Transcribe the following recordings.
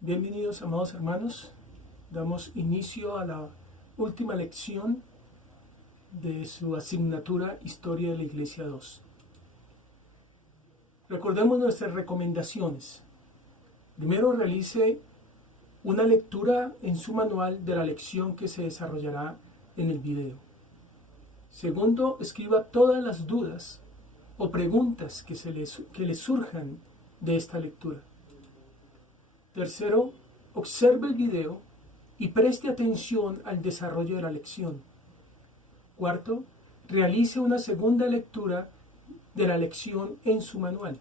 Bienvenidos, amados hermanos. Damos inicio a la última lección de su asignatura Historia de la Iglesia 2. Recordemos nuestras recomendaciones. Primero, realice una lectura en su manual de la lección que se desarrollará en el video. Segundo, escriba todas las dudas o preguntas que le surjan de esta lectura. Tercero, observe el video y preste atención al desarrollo de la lección. Cuarto, realice una segunda lectura de la lección en su manual.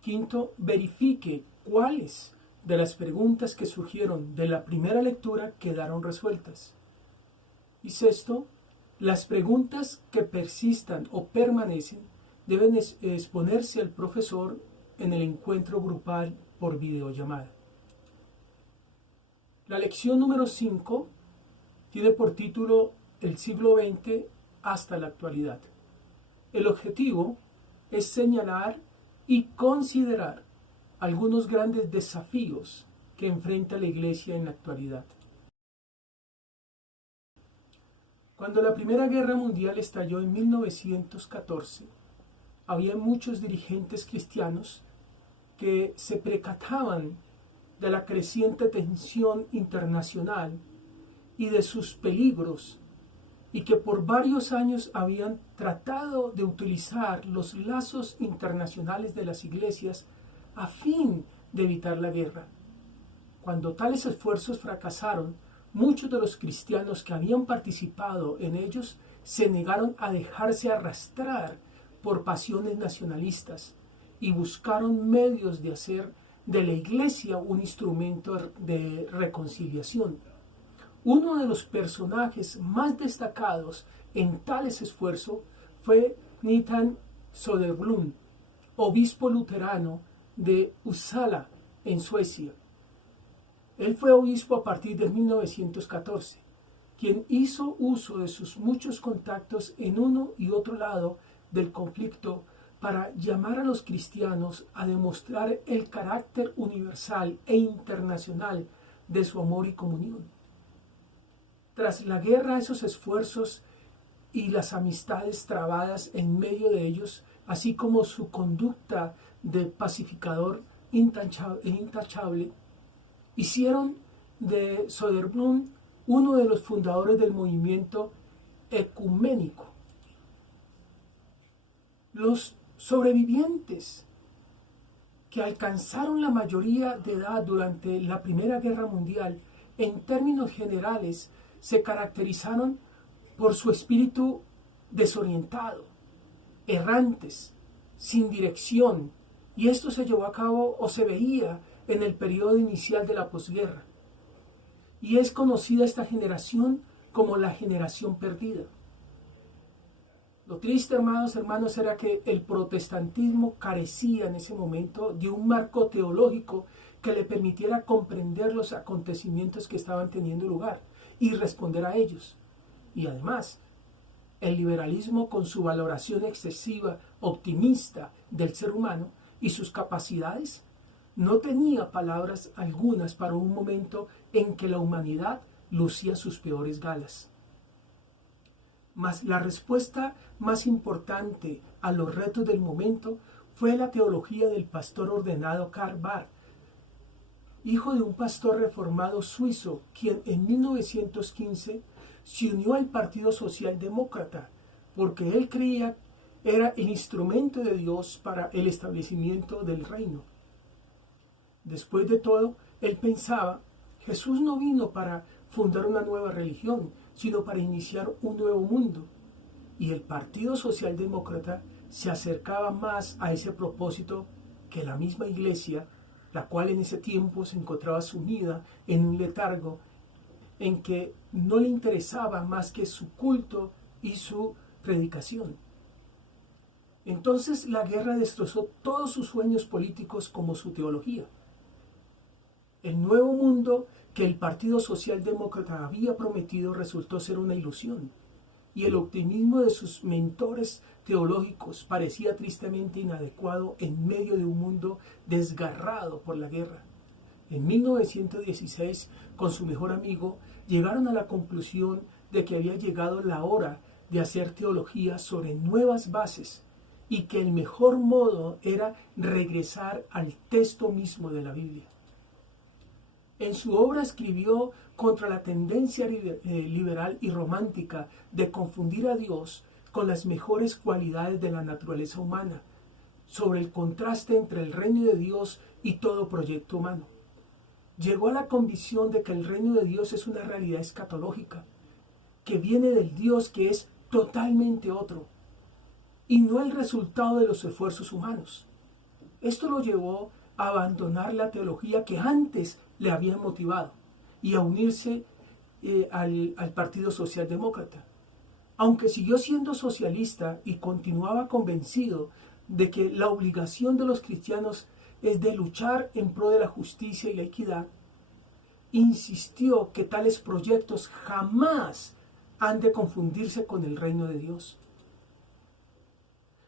Quinto, verifique cuáles de las preguntas que surgieron de la primera lectura quedaron resueltas. Y sexto, las preguntas que persistan o permanecen deben exponerse al profesor en el encuentro grupal por videollamada. La lección número 5 tiene por título El siglo XX hasta la actualidad. El objetivo es señalar y considerar algunos grandes desafíos que enfrenta la Iglesia en la actualidad. Cuando la Primera Guerra Mundial estalló en 1914, había muchos dirigentes cristianos que se percataban de la creciente tensión internacional y de sus peligros, y que por varios años habían tratado de utilizar los lazos internacionales de las iglesias a fin de evitar la guerra. Cuando tales esfuerzos fracasaron, muchos de los cristianos que habían participado en ellos se negaron a dejarse arrastrar por pasiones nacionalistas y buscaron medios de hacer de la iglesia un instrumento de reconciliación. Uno de los personajes más destacados en tales esfuerzos fue Nathan Söderblom, obispo luterano de Uppsala, en Suecia. Él fue obispo a partir de 1914, quien hizo uso de sus muchos contactos en uno y otro lado del conflicto para llamar a los cristianos a demostrar el carácter universal e internacional de su amor y comunión. Tras la guerra, esos esfuerzos y las amistades trabadas en medio de ellos, así como su conducta de pacificador intachable, hicieron de Söderblom uno de los fundadores del movimiento ecuménico. Los sobrevivientes que alcanzaron la mayoría de edad durante la Primera Guerra Mundial, en términos generales, se caracterizaron por su espíritu desorientado, errantes, sin dirección, y esto se llevó a cabo o se veía en el periodo inicial de la posguerra. Y es conocida esta generación como la generación perdida. Lo triste, hermanos, era que el protestantismo carecía en ese momento de un marco teológico que le permitiera comprender los acontecimientos que estaban teniendo lugar y responder a ellos. Y además, el liberalismo, con su valoración excesiva, optimista del ser humano y sus capacidades, no tenía palabras algunas para un momento en que la humanidad lucía sus peores galas. Mas la respuesta más importante a los retos del momento fue la teología del pastor ordenado Karl Barth, hijo de un pastor reformado suizo, quien en 1915 se unió al Partido Socialdemócrata porque él creía era el instrumento de Dios para el establecimiento del reino. Después de todo, él pensaba, Jesús no vino para fundar una nueva religión, sino para iniciar un nuevo mundo. Y el Partido Socialdemócrata se acercaba más a ese propósito que la misma iglesia, la cual en ese tiempo se encontraba sumida en un letargo en que no le interesaba más que su culto y su predicación. Entonces la guerra destrozó todos sus sueños políticos como su teología. El nuevo mundo que el Partido Socialdemócrata había prometido resultó ser una ilusión, y el optimismo de sus mentores teológicos parecía tristemente inadecuado en medio de un mundo desgarrado por la guerra. En 1916, con su mejor amigo, llegaron a la conclusión de que había llegado la hora de hacer teología sobre nuevas bases y que el mejor modo era regresar al texto mismo de la Biblia. En su obra escribió contra la tendencia liberal y romántica de confundir a Dios con las mejores cualidades de la naturaleza humana, sobre el contraste entre el reino de Dios y todo proyecto humano. Llegó a la convicción de que el reino de Dios es una realidad escatológica, que viene del Dios que es totalmente otro, y no el resultado de los esfuerzos humanos. Esto lo llevó a abandonar la teología que antes le había motivado y a unirse al Partido Socialdemócrata. Aunque siguió siendo socialista y continuaba convencido de que la obligación de los cristianos es de luchar en pro de la justicia y la equidad, insistió que tales proyectos jamás han de confundirse con el reino de Dios.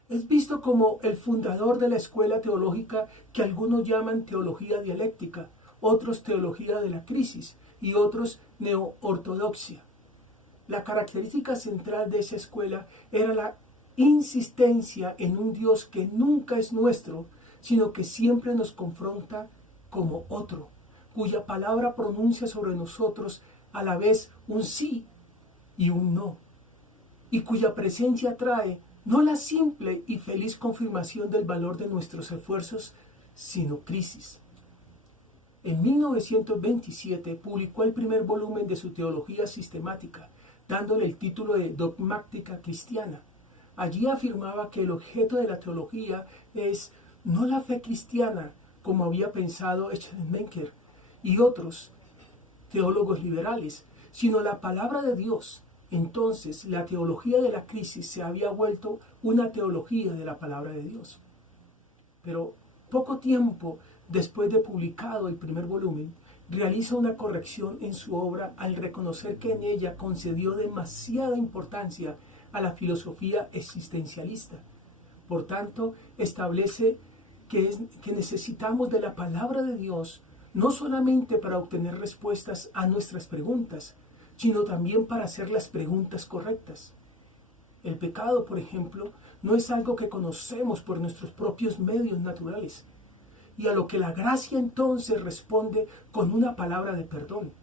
Es visto como el fundador de la escuela teológica que algunos llaman teología dialéctica, otros teología de la crisis y otros neoortodoxia. La característica central de esa escuela era la insistencia en un Dios que nunca es nuestro, sino que siempre nos confronta como otro, cuya palabra pronuncia sobre nosotros a la vez un sí y un no, y cuya presencia trae no la simple y feliz confirmación del valor de nuestros esfuerzos, sino crisis. En 1927 publicó el primer volumen de su teología sistemática, dándole el título de Dogmática Cristiana. Allí afirmaba que el objeto de la teología es no la fe cristiana, como había pensado Schleiermacher y otros teólogos liberales, sino la palabra de Dios. Entonces, la teología de la crisis se había vuelto una teología de la palabra de Dios. Pero poco tiempo después de publicado el primer volumen, realiza una corrección en su obra al reconocer que en ella concedió demasiada importancia a la filosofía existencialista. Por tanto, establece que necesitamos de la palabra de Dios no solamente para obtener respuestas a nuestras preguntas, sino también para hacer las preguntas correctas. El pecado, por ejemplo, no es algo que conocemos por nuestros propios medios naturales, y a lo que la gracia entonces responde con una palabra de perdón.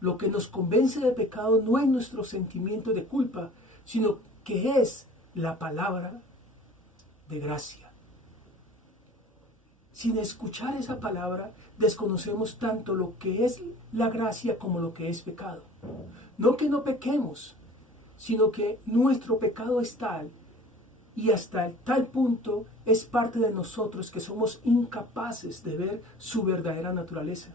Lo que nos convence de pecado no es nuestro sentimiento de culpa, sino que es la palabra de gracia. Sin escuchar esa palabra, desconocemos tanto lo que es la gracia como lo que es pecado. No que no pequemos, sino que nuestro pecado es tal y hasta tal punto es parte de nosotros que somos incapaces de ver su verdadera naturaleza.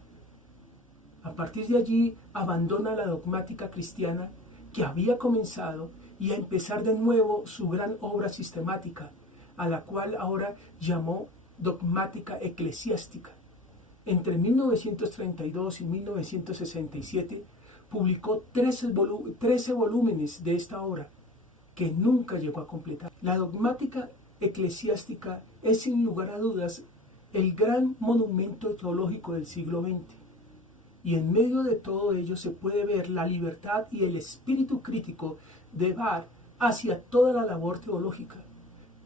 A partir de allí abandona la dogmática cristiana que había comenzado y a empezar de nuevo su gran obra sistemática, a la cual ahora llamó dogmática eclesiástica. Entre 1932 y 1967 publicó 13 volúmenes de esta obra, que nunca llegó a completar. La dogmática eclesiástica es sin lugar a dudas el gran monumento teológico del siglo XX. Y en medio de todo ello se puede ver la libertad y el espíritu crítico de Barth hacia toda la labor teológica,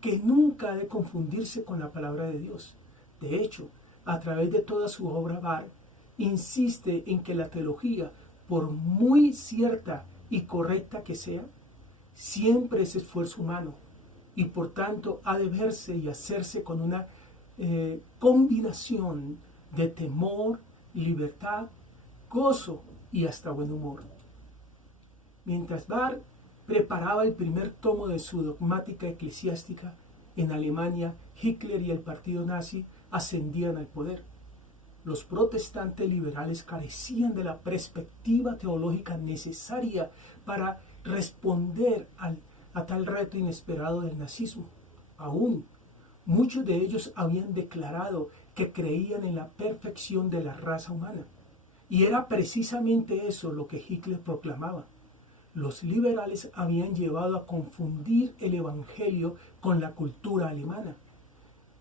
que nunca ha de confundirse con la palabra de Dios. De hecho, a través de toda su obra, Barth insiste en que la teología, por muy cierta y correcta que sea, siempre es esfuerzo humano y por tanto ha de verse y hacerse con una combinación de temor, libertad, gozo y hasta buen humor. Mientras Barth preparaba el primer tomo de su dogmática eclesiástica, en Alemania Hitler y el partido nazi ascendían al poder. Los protestantes liberales carecían de la perspectiva teológica necesaria para responder a tal reto inesperado del nazismo. Aún, muchos de ellos habían declarado que creían en la perfección de la raza humana. Y era precisamente eso lo que Hitler proclamaba. Los liberales habían llevado a confundir el evangelio con la cultura alemana.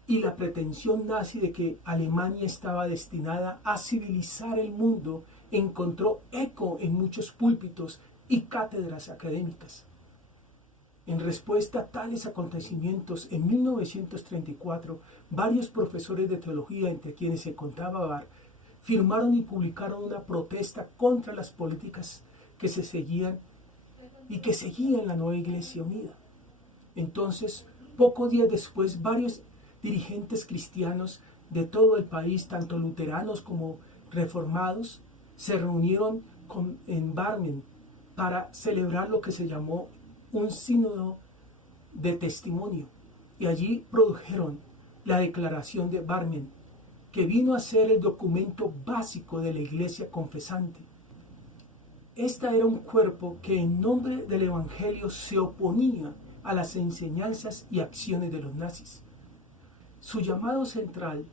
y la pretensión nazi de que Alemania estaba destinada a civilizar el mundo encontró eco en muchos púlpitos y cátedras académicas. En respuesta a tales acontecimientos, en 1934, varios profesores de teología, entre quienes se contaba Barth, firmaron y publicaron una protesta contra las políticas que se seguían y que seguían la nueva Iglesia Unida. Entonces, pocos días después, varios dirigentes cristianos de todo el país, tanto luteranos como reformados, se reunieron en Barmen para celebrar lo que se llamó un sínodo de testimonio. Y allí produjeron la declaración de Barmen, que vino a ser el documento básico de la Iglesia confesante. Esta era un cuerpo que en nombre del Evangelio se oponía a las enseñanzas y acciones de los nazis. Su llamado central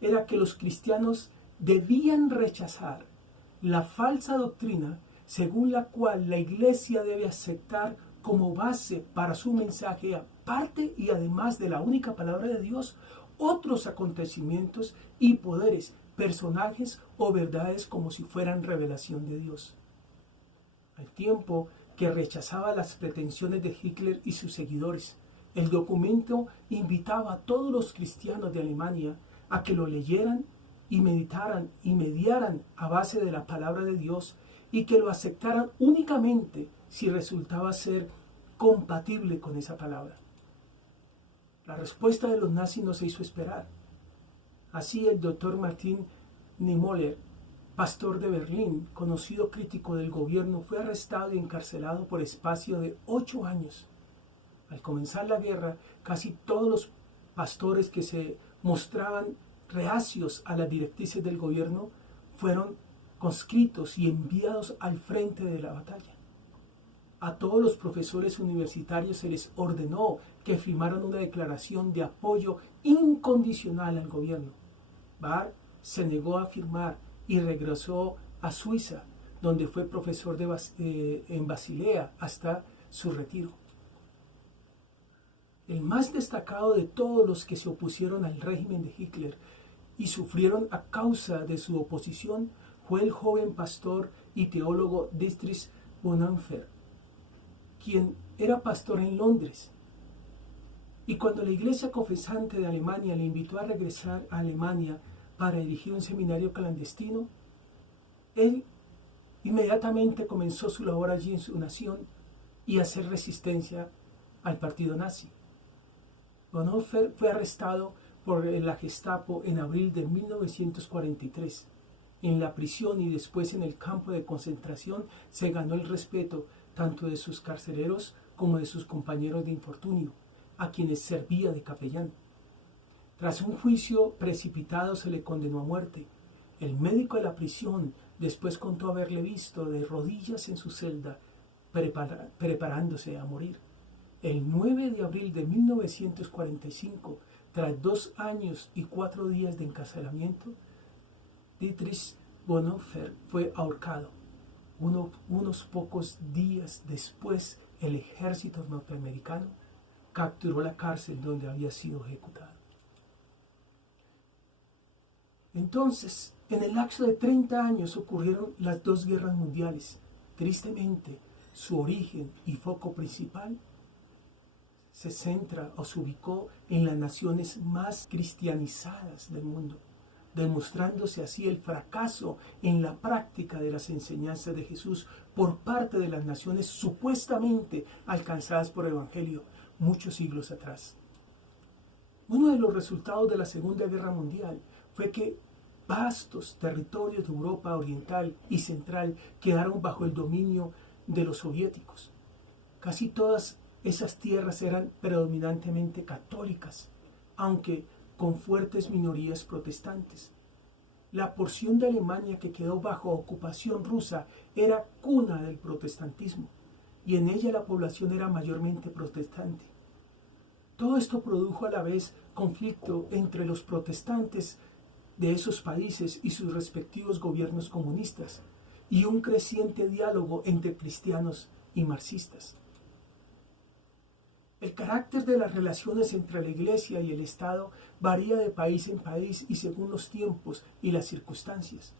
era que los cristianos debían rechazar la falsa doctrina según la cual la Iglesia debe aceptar como base para su mensaje, aparte y además de la única palabra de Dios, otros acontecimientos y poderes, personajes o verdades como si fueran revelación de Dios. Al tiempo que rechazaba las pretensiones de Hitler y sus seguidores, el documento invitaba a todos los cristianos de Alemania a que lo leyeran y meditaran y mediaran a base de la palabra de Dios y que lo aceptaran únicamente si resultaba ser compatible con esa palabra. La respuesta de los nazis no se hizo esperar. Así el doctor Martin Niemöller, pastor de Berlín, conocido crítico del gobierno, fue arrestado y encarcelado por espacio de 8 años. Al comenzar la guerra, casi todos los pastores que se mostraban reacios a las directrices del gobierno fueron conscritos y enviados al frente de la batalla. A todos los profesores universitarios se les ordenó que firmaran una declaración de apoyo incondicional al gobierno. Barth se negó a firmar y regresó a Suiza, donde fue profesor en Basilea hasta su retiro. El más destacado de todos los que se opusieron al régimen de Hitler y sufrieron a causa de su oposición fue el joven pastor y teólogo Dietrich Bonhoeffer, quien era pastor en Londres. Y cuando la Iglesia Confesante de Alemania le invitó a regresar a Alemania para dirigir un seminario clandestino, él inmediatamente comenzó su labor allí en su nación y a hacer resistencia al partido nazi. Bonhoeffer fue arrestado por la Gestapo en abril de 1943. En la prisión y después en el campo de concentración se ganó el respeto tanto de sus carceleros como de sus compañeros de infortunio, a quienes servía de capellán. Tras un juicio precipitado se le condenó a muerte. El médico de la prisión después contó haberle visto de rodillas en su celda, preparándose a morir. El 9 de abril de 1945, tras 2 años y 4 días de encarcelamiento, Dietrich Bonhoeffer fue ahorcado. Unos pocos días después, el ejército norteamericano capturó la cárcel donde había sido ejecutado. Entonces, en el lapso de 30 años ocurrieron las 2 guerras mundiales. Tristemente, su origen y foco principal se centra o se ubicó en las naciones más cristianizadas del mundo, demostrándose así el fracaso en la práctica de las enseñanzas de Jesús por parte de las naciones supuestamente alcanzadas por el Evangelio muchos siglos atrás. Uno de los resultados de la Segunda Guerra Mundial fue que vastos territorios de Europa Oriental y Central quedaron bajo el dominio de los soviéticos. Casi todas esas tierras eran predominantemente católicas, aunque con fuertes minorías protestantes. La porción de Alemania que quedó bajo ocupación rusa era cuna del protestantismo, y en ella la población era mayormente protestante. Todo esto produjo a la vez conflicto entre los protestantes de esos países y sus respectivos gobiernos comunistas, y un creciente diálogo entre cristianos y marxistas. El carácter de las relaciones entre la Iglesia y el Estado varía de país en país y según los tiempos y las circunstancias.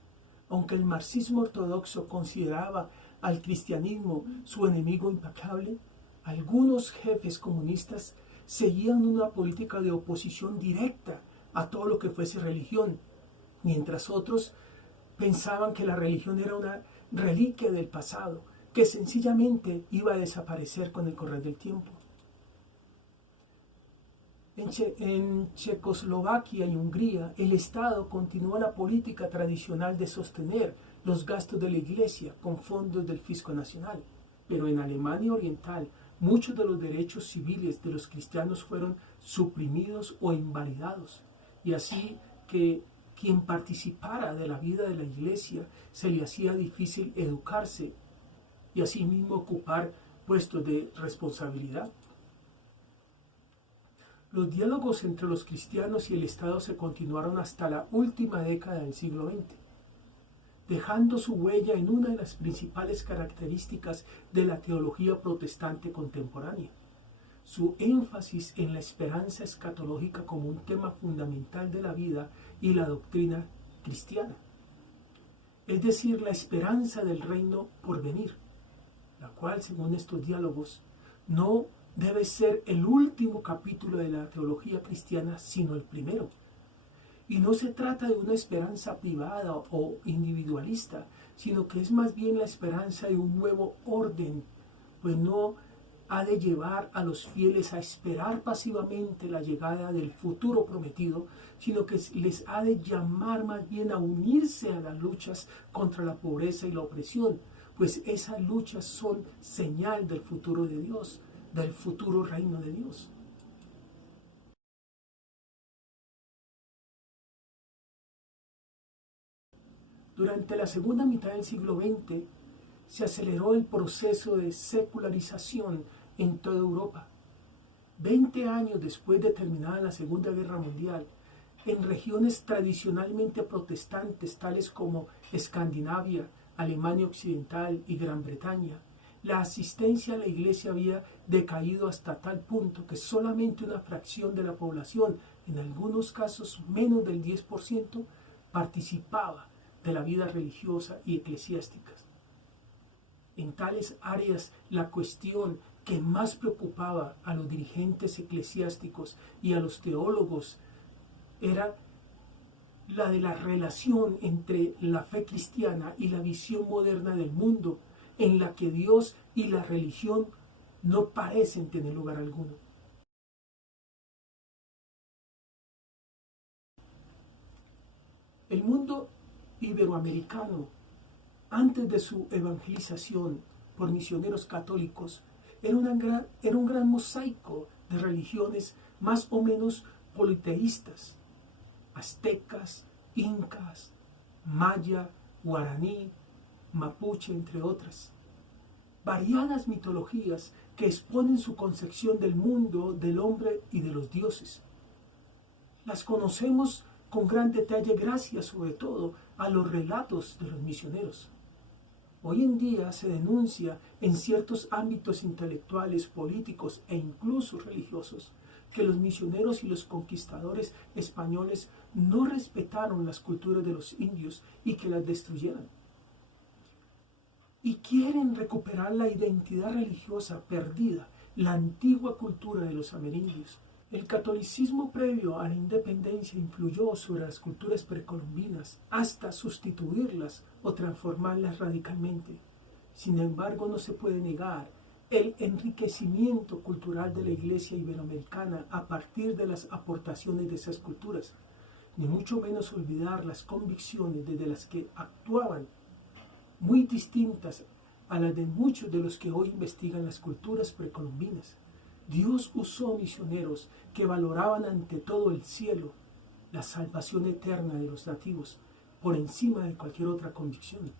Aunque el marxismo ortodoxo consideraba al cristianismo su enemigo implacable, algunos jefes comunistas seguían una política de oposición directa a todo lo que fuese religión, mientras otros pensaban que la religión era una reliquia del pasado, que sencillamente iba a desaparecer con el correr del tiempo. En Checoslovaquia y Hungría, el Estado continuó la política tradicional de sostener los gastos de la Iglesia con fondos del fisco nacional. Pero en Alemania Oriental, muchos de los derechos civiles de los cristianos fueron suprimidos o invalidados, y así que quien participara de la vida de la Iglesia se le hacía difícil educarse y asimismo ocupar puestos de responsabilidad. Los diálogos entre los cristianos y el Estado se continuaron hasta la última década del siglo XX, dejando su huella en una de las principales características de la teología protestante contemporánea, su énfasis en la esperanza escatológica como un tema fundamental de la vida y la doctrina cristiana, es decir, la esperanza del reino por venir, la cual, según estos diálogos, no debe ser el último capítulo de la teología cristiana, sino el primero. Y no se trata de una esperanza privada o individualista, sino que es más bien la esperanza de un nuevo orden, pues no ha de llevar a los fieles a esperar pasivamente la llegada del futuro prometido, sino que les ha de llamar más bien a unirse a las luchas contra la pobreza y la opresión, pues esas luchas son señal del futuro de Dios, del futuro reino de Dios. Durante la segunda mitad del siglo XX se aceleró el proceso de secularización en toda Europa. 20 años después de terminada la Segunda Guerra Mundial, en regiones tradicionalmente protestantes tales como Escandinavia, Alemania Occidental y Gran Bretaña, la asistencia a la iglesia había decaído hasta tal punto que solamente una fracción de la población, en algunos casos menos del 10%, participaba de la vida religiosa y eclesiástica. En tales áreas, la cuestión que más preocupaba a los dirigentes eclesiásticos y a los teólogos era la de la relación entre la fe cristiana y la visión moderna del mundo, en la que Dios y la religión no parecen tener lugar alguno. El mundo iberoamericano, antes de su evangelización por misioneros católicos, era un gran mosaico de religiones más o menos politeístas: aztecas, incas, maya, guaraní, mapuche, entre otras. Variadas mitologías que exponen su concepción del mundo, del hombre y de los dioses. Las conocemos con gran detalle gracias sobre todo a los relatos de los misioneros. Hoy en día se denuncia en ciertos ámbitos intelectuales, políticos e incluso religiosos que los misioneros y los conquistadores españoles no respetaron las culturas de los indios y que las destruyeron. Y quieren recuperar la identidad religiosa perdida, la antigua cultura de los amerindios. El catolicismo previo a la independencia influyó sobre las culturas precolombinas hasta sustituirlas o transformarlas radicalmente. Sin embargo, no se puede negar el enriquecimiento cultural de la Iglesia iberoamericana a partir de las aportaciones de esas culturas, ni mucho menos olvidar las convicciones desde las que actuaban, muy distintas a las de muchos de los que hoy investigan las culturas precolombinas. Dios usó misioneros que valoraban ante todo el cielo, la salvación eterna de los nativos, por encima de cualquier otra convicción.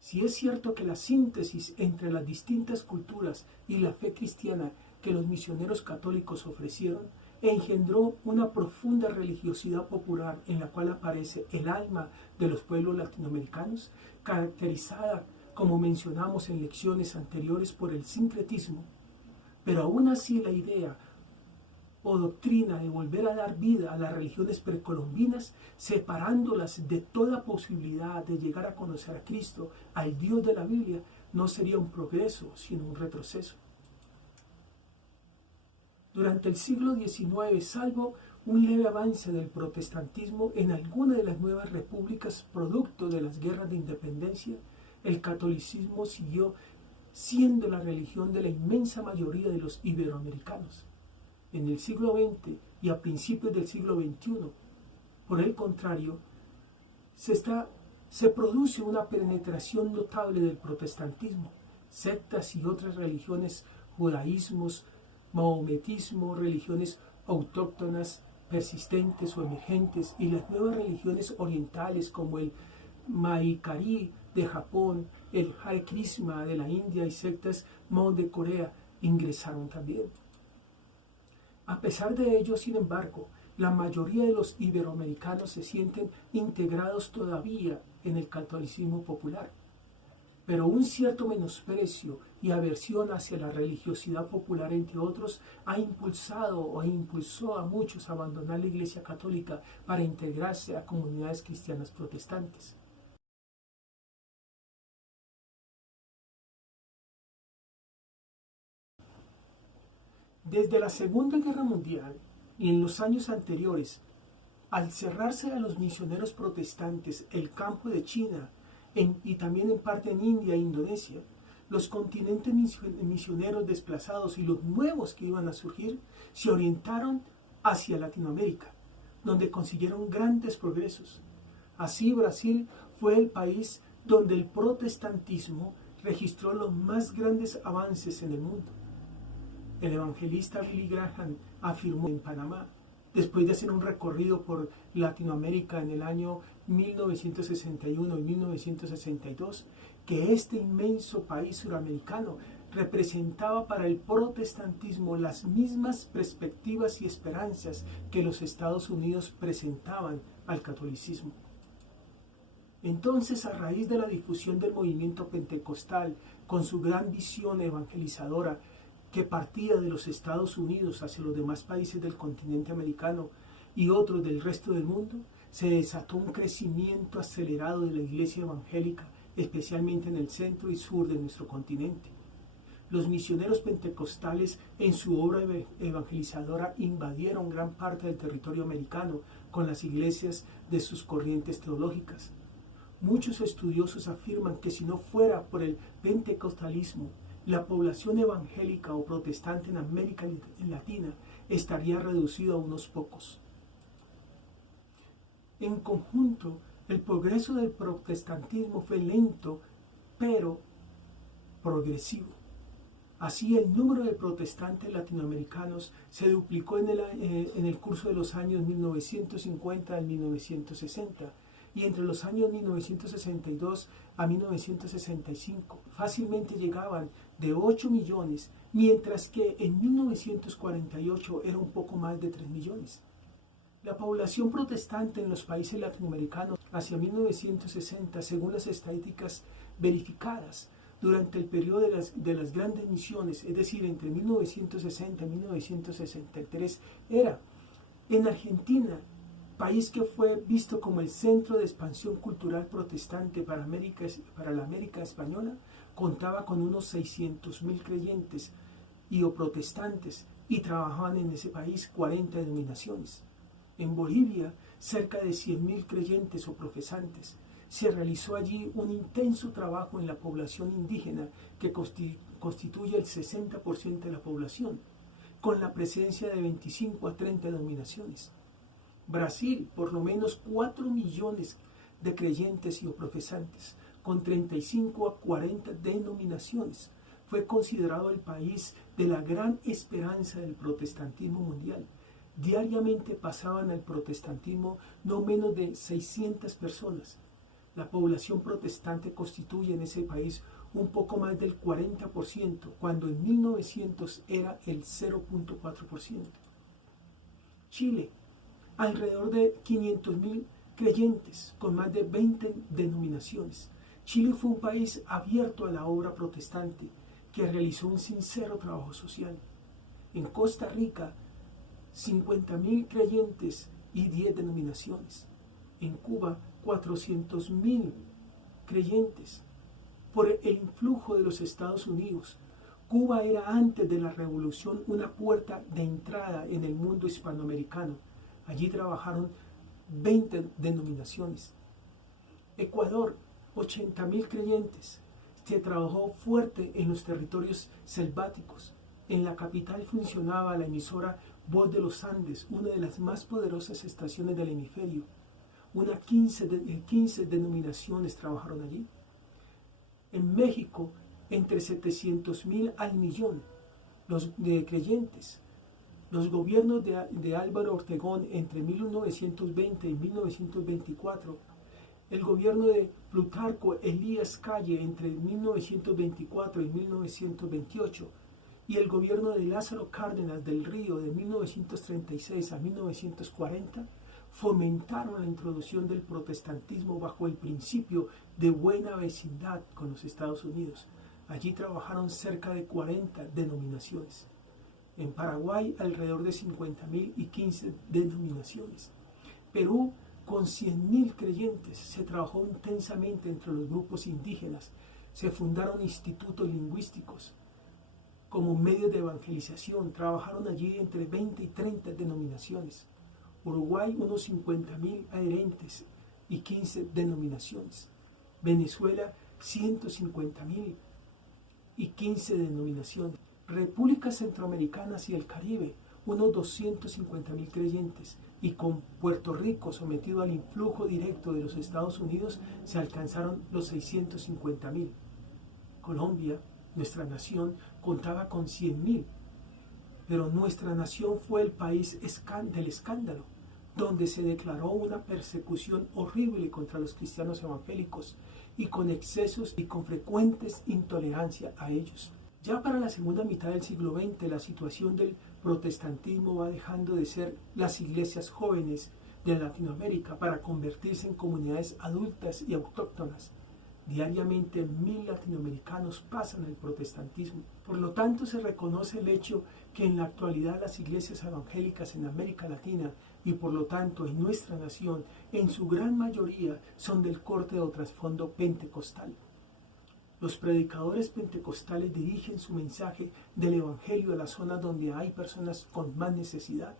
Si es cierto que la síntesis entre las distintas culturas y la fe cristiana que los misioneros católicos ofrecieron engendró una profunda religiosidad popular en la cual aparece el alma de los pueblos latinoamericanos, caracterizada, como mencionamos en lecciones anteriores, por el sincretismo, Pero aún así la idea o doctrina de volver a dar vida a las religiones precolombinas, separándolas de toda posibilidad de llegar a conocer a Cristo, al Dios de la Biblia, no sería un progreso, sino un retroceso. Durante el siglo XIX, salvo un leve avance del protestantismo en alguna de las nuevas repúblicas producto de las guerras de independencia, el catolicismo siguió siendo la religión de la inmensa mayoría de los iberoamericanos. En el siglo XX y a principios del siglo XXI, por el contrario, se produce una penetración notable del protestantismo. Sectas y otras religiones, judaísmos, mahometismo, religiones autóctonas, persistentes o emergentes, y las nuevas religiones orientales como el Mahikari de Japón, el Hare Krishna de la India y sectas Mon de Corea ingresaron también. A pesar de ello, sin embargo, la mayoría de los iberoamericanos se sienten integrados todavía en el catolicismo popular. Pero un cierto menosprecio y aversión hacia la religiosidad popular, entre otros, ha impulsado o impulsó a muchos a abandonar la Iglesia Católica para integrarse a comunidades cristianas protestantes. Desde la Segunda Guerra Mundial y en los años anteriores, al cerrarse a los misioneros protestantes el campo de China y también en parte en India e Indonesia, los continentes misioneros desplazados y los nuevos que iban a surgir se orientaron hacia Latinoamérica, donde consiguieron grandes progresos. Así, Brasil fue el país donde el protestantismo registró los más grandes avances en el mundo. El evangelista Billy Graham afirmó en Panamá, después de hacer un recorrido por Latinoamérica en el año 1961 y 1962, que este inmenso país suramericano representaba para el protestantismo las mismas perspectivas y esperanzas que los Estados Unidos presentaban al catolicismo. Entonces, a raíz de la difusión del movimiento pentecostal, con su gran visión evangelizadora, que partía de los Estados Unidos hacia los demás países del continente americano y otros del resto del mundo, se desató un crecimiento acelerado de la iglesia evangélica, especialmente en el centro y sur de nuestro continente. Los misioneros pentecostales en su obra evangelizadora invadieron gran parte del territorio americano con las iglesias de sus corrientes teológicas. Muchos estudiosos afirman que si no fuera por el pentecostalismo, la población evangélica o protestante en América Latina estaría reducida a unos pocos. En conjunto, el progreso del protestantismo fue lento, pero progresivo. Así, el número de protestantes latinoamericanos se duplicó en el curso de los años 1950 al 1960, y entre los años 1962 a 1965 fácilmente llegaban de 8 millones, mientras que en 1948 era un poco más de 3 millones. La población protestante en los países latinoamericanos hacia 1960, según las estadísticas verificadas durante el periodo de las grandes misiones, es decir, entre 1960 y 1963, era en Argentina, país que fue visto como el centro de expansión cultural protestante para la América española, contaba con unos 600.000 creyentes o protestantes y trabajaban en ese país 40 denominaciones. En Bolivia, cerca de 100.000 creyentes o profesantes. Se realizó allí un intenso trabajo en la población indígena que constituye el 60% de la población, con la presencia de 25 a 30 denominaciones. Brasil, por lo menos 4 millones de creyentes y profesantes, con 35 a 40 denominaciones, fue considerado el país de la gran esperanza del protestantismo mundial. Diariamente pasaban al protestantismo no menos de 600 personas. La población protestante constituye en ese país un poco más del 40%, cuando en 1900 era el 0.4%. Chile, alrededor de 500.000 creyentes, con más de 20 denominaciones. Chile fue un país abierto a la obra protestante, que realizó un sincero trabajo social. En Costa Rica, 50.000 creyentes y 10 denominaciones. En Cuba, 400.000 creyentes. Por el influjo de los Estados Unidos, Cuba era antes de la revolución una puerta de entrada en el mundo hispanoamericano. Allí trabajaron 20 denominaciones. Ecuador, 80.000 creyentes. Se trabajó fuerte en los territorios selváticos. En la capital funcionaba la emisora Voz de los Andes, una de las más poderosas estaciones del hemisferio. 15 denominaciones trabajaron allí. En México, entre 700.000 al millón de creyentes. Los gobiernos de Álvaro Ortegón entre 1920 y 1924, el gobierno de Plutarco Elías Calle entre 1924 y 1928, y el gobierno de Lázaro Cárdenas del Río de 1936 a 1940 fomentaron la introducción del protestantismo bajo el principio de buena vecindad con los Estados Unidos. Allí trabajaron cerca de 40 denominaciones. En Paraguay alrededor de 50.000 y 15 denominaciones. Perú con 100.000 creyentes. Se trabajó intensamente entre los grupos indígenas. Se fundaron institutos lingüísticos como medios de evangelización. Trabajaron allí entre 20 y 30 denominaciones. Uruguay unos 50.000 adherentes y 15 denominaciones. Venezuela 150.000 y 15 denominaciones. Repúblicas centroamericanas y el Caribe unos 250.000 creyentes, y con Puerto Rico sometido al influjo directo de los Estados Unidos se alcanzaron los 650.000. Colombia, nuestra nación, contaba con 100.000, pero nuestra nación fue el país del escándalo, donde se declaró una persecución horrible contra los cristianos evangélicos y con excesos y con frecuentes intolerancia a ellos. Ya para la segunda mitad del siglo XX, la situación del protestantismo va dejando de ser las iglesias jóvenes de Latinoamérica para convertirse en comunidades adultas y autóctonas. Diariamente 1.000 latinoamericanos pasan al protestantismo. Por lo tanto, se reconoce el hecho que en la actualidad las iglesias evangélicas en América Latina y por lo tanto en nuestra nación, en su gran mayoría, son del corte o trasfondo pentecostal. Los predicadores pentecostales dirigen su mensaje del evangelio a las zonas donde hay personas con más necesidad.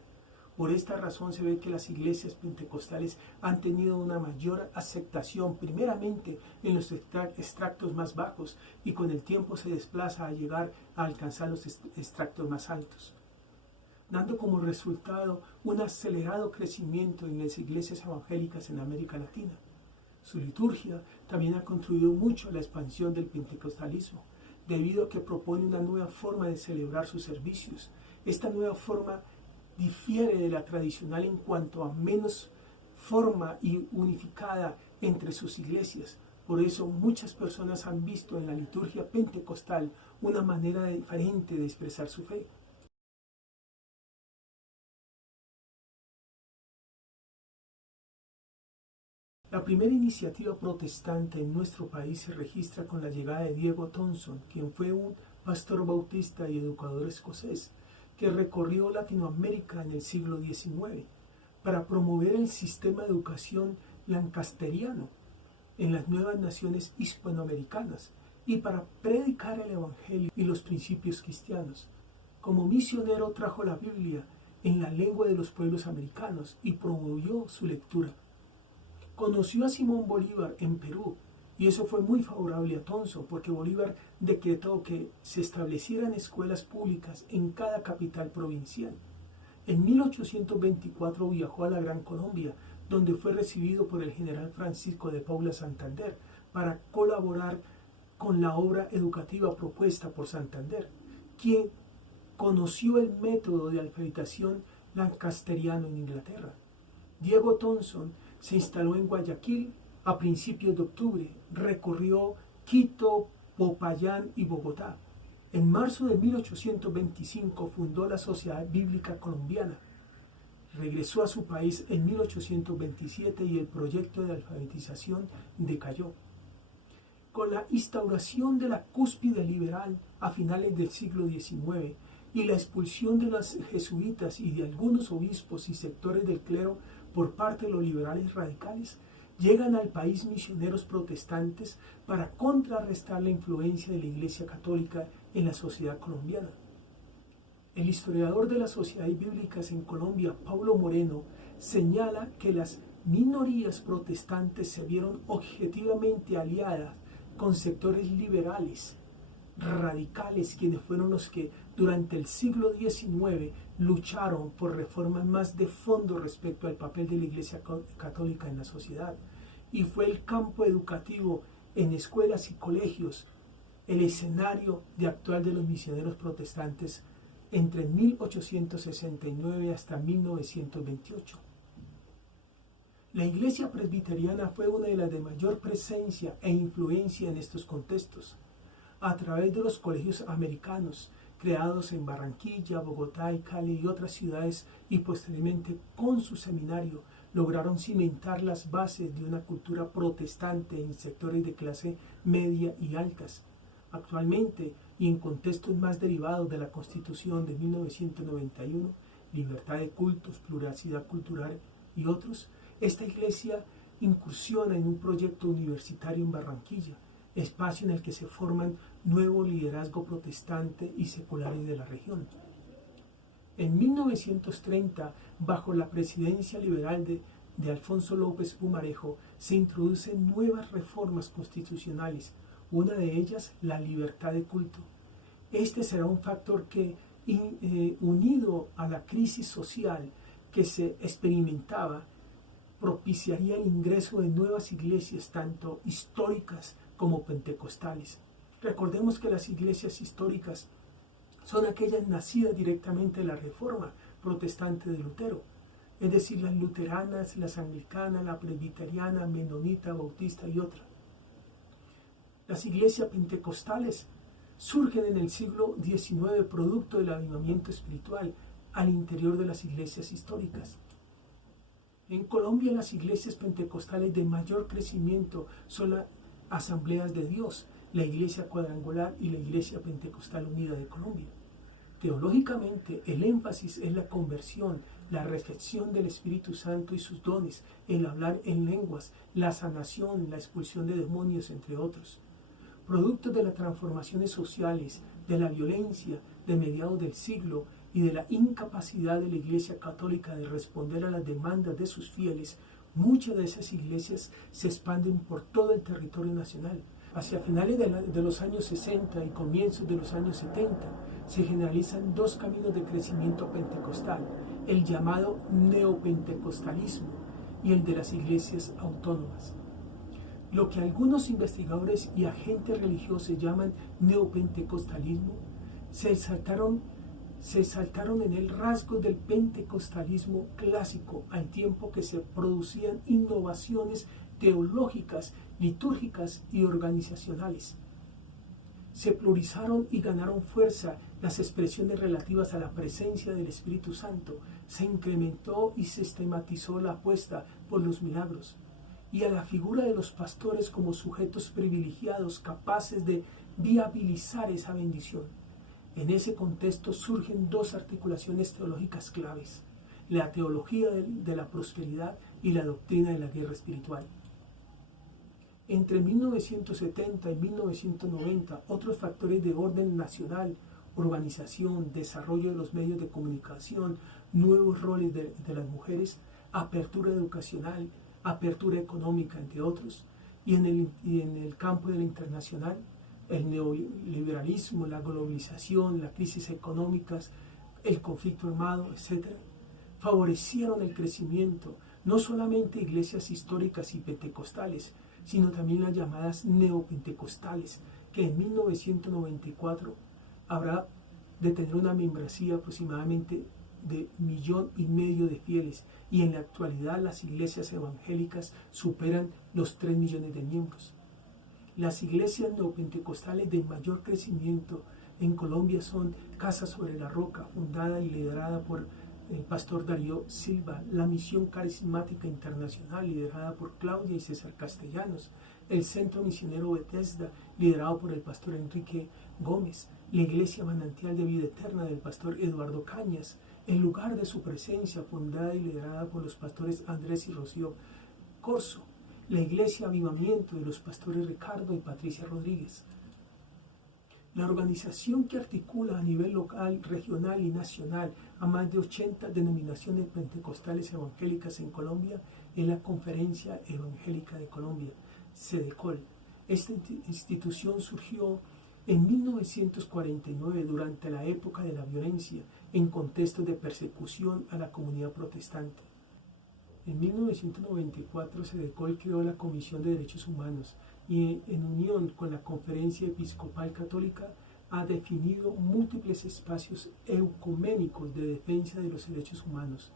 Por esta razón se ve que las iglesias pentecostales han tenido una mayor aceptación primeramente en los extractos más bajos y con el tiempo se desplaza a llegar a alcanzar los extractos más altos, dando como resultado un acelerado crecimiento en las iglesias evangélicas en América Latina. Su liturgia también ha contribuido mucho a la expansión del pentecostalismo, debido a que propone una nueva forma de celebrar sus servicios. Esta nueva forma difiere de la tradicional en cuanto a menos forma y unificada entre sus iglesias. Por eso muchas personas han visto en la liturgia pentecostal una manera diferente de expresar su fe. La primera iniciativa protestante en nuestro país se registra con la llegada de Diego Thompson, quien fue un pastor bautista y educador escocés que recorrió Latinoamérica en el siglo XIX para promover el sistema de educación lancasteriano en las nuevas naciones hispanoamericanas y para predicar el Evangelio y los principios cristianos. Como misionero trajo la Biblia en la lengua de los pueblos americanos y promovió su lectura. Conoció a Simón Bolívar en Perú y eso fue muy favorable a Thompson porque Bolívar decretó que se establecieran escuelas públicas en cada capital provincial. En 1824 viajó a la Gran Colombia, donde fue recibido por el general Francisco de Paula Santander para colaborar con la obra educativa propuesta por Santander, quien conoció el método de alfabetización lancasteriano en Inglaterra. Diego Thompson se instaló en Guayaquil a principios de octubre, recorrió Quito, Popayán y Bogotá. En marzo de 1825 fundó la Sociedad Bíblica Colombiana. Regresó a su país en 1827 y el proyecto de alfabetización decayó. Con la instauración de la cúspide liberal a finales del siglo XIX, y la expulsión de los jesuitas y de algunos obispos y sectores del clero por parte de los liberales radicales, llegan al país misioneros protestantes para contrarrestar la influencia de la Iglesia Católica en la sociedad colombiana. El historiador de las sociedades bíblicas en Colombia, Paulo Moreno, señala que las minorías protestantes se vieron objetivamente aliadas con sectores liberales, radicales, quienes fueron los que durante el siglo XIX lucharon por reformas más de fondo respecto al papel de la Iglesia Católica en la sociedad. Y fue el campo educativo en escuelas y colegios el escenario de actual de los misioneros protestantes entre 1869 hasta 1928. La Iglesia presbiteriana fue una de las de mayor presencia e influencia en estos contextos. A través de los colegios americanos, creados en Barranquilla, Bogotá y Cali y otras ciudades, y posteriormente con su seminario, lograron cimentar las bases de una cultura protestante en sectores de clase media y altas. Actualmente, y en contextos más derivados de la Constitución de 1991, libertad de cultos, pluralidad cultural y otros, esta iglesia incursiona en un proyecto universitario en Barranquilla, espacio en el que se forman nuevo liderazgo protestante y seculares de la región. En 1930, bajo la presidencia liberal de Alfonso López Pumarejo, se introducen nuevas reformas constitucionales, una de ellas la libertad de culto. Este será un factor que, unido a la crisis social que se experimentaba, propiciaría el ingreso de nuevas iglesias, tanto históricas como pentecostales. Recordemos que las iglesias históricas son aquellas nacidas directamente de la Reforma protestante de Lutero, es decir, las luteranas, las anglicanas, la presbiteriana, menonita, bautista y otras. Las iglesias pentecostales surgen en el siglo XIX producto del avivamiento espiritual al interior de las iglesias históricas. En Colombia, las iglesias pentecostales de mayor crecimiento son las Asambleas de Dios, la Iglesia Cuadrangular y la Iglesia Pentecostal Unida de Colombia. Teológicamente, el énfasis es la conversión, la recepción del Espíritu Santo y sus dones, el hablar en lenguas, la sanación, la expulsión de demonios, entre otros. Producto de las transformaciones sociales, de la violencia de mediados del siglo y de la incapacidad de la Iglesia Católica de responder a las demandas de sus fieles, muchas de esas iglesias se expanden por todo el territorio nacional. Hacia finales de los años 60 y comienzos de los años 70 se generalizan dos caminos de crecimiento pentecostal, el llamado neopentecostalismo y el de las iglesias autónomas. Lo que algunos investigadores y agentes religiosos llaman neopentecostalismo se exaltaron en el rasgo del pentecostalismo clásico, al tiempo que se producían innovaciones teológicas, litúrgicas y organizacionales. Se pluralizaron y ganaron fuerza las expresiones relativas a la presencia del Espíritu Santo, se incrementó y sistematizó la apuesta por los milagros, y a la figura de los pastores como sujetos privilegiados capaces de viabilizar esa bendición. En ese contexto surgen dos articulaciones teológicas claves: la teología de la prosperidad y la doctrina de la guerra espiritual. Entre 1970 y 1990, otros factores de orden nacional, urbanización, desarrollo de los medios de comunicación, nuevos roles de las mujeres, apertura educacional, apertura económica, entre otros, y en el campo de lo internacional, el neoliberalismo, la globalización, las crisis económicas, el conflicto armado, etc., favorecieron el crecimiento, no solamente de iglesias históricas y pentecostales, sino también las llamadas neopentecostales, que en 1994 habrá de tener una membresía aproximadamente de 1,5 millones de fieles, y en la actualidad las iglesias evangélicas superan los 3 millones de miembros. Las iglesias neopentecostales de mayor crecimiento en Colombia son Casa sobre la Roca, fundada y liderada por el pastor Darío Silva, la Misión Carismática Internacional, liderada por Claudia y César Castellanos, el Centro Misionero Bethesda, liderado por el pastor Enrique Gómez, la Iglesia Manantial de Vida Eterna del pastor Eduardo Cañas, el lugar de su presencia, fundada y liderada por los pastores Andrés y Rocío Corso, la Iglesia Avivamiento de los pastores Ricardo y Patricia Rodríguez. La organización que articula a nivel local, regional y nacional a más de 80 denominaciones pentecostales evangélicas en Colombia es la Conferencia Evangélica de Colombia, CEDECOL. Esta institución surgió en 1949 durante la época de la violencia en contextos de persecución a la comunidad protestante. En 1994 CEDECOL creó la Comisión de Derechos Humanos y en unión con la Conferencia Episcopal Católica ha definido múltiples espacios ecuménicos de defensa de los derechos humanos.